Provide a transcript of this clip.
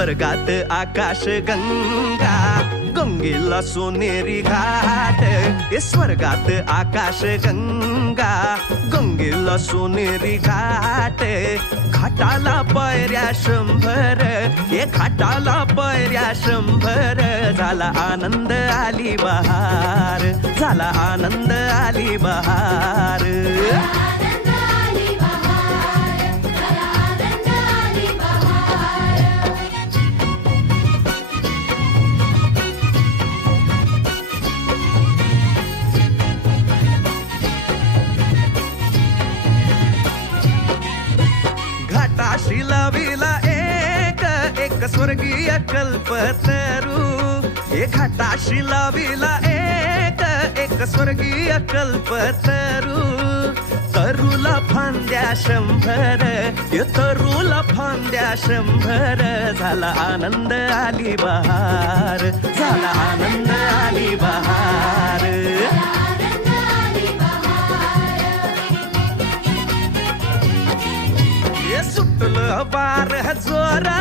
स्वर्गात आकाश गंगा, गंगेला सोनेरी घाट. स्वर्गात आकाश गंगा, गंगेला सोनेरी घाट. घाटाला पायऱ्या 100, घाटाला पायऱ्या 100. झाला आनंद आली बहार, झाला आनंद आली बहार. घाटाशी लाविला एक स्वर्गीय कल्पतरू. घाटाशी लाविला एक स्वर्गीय कल्पतरू. तरूला फांद्या 100, तरूला फांद्या 100. झाला आनंद आली बहार, झाला आनंद आली बहार. सुटलं बार जोरा,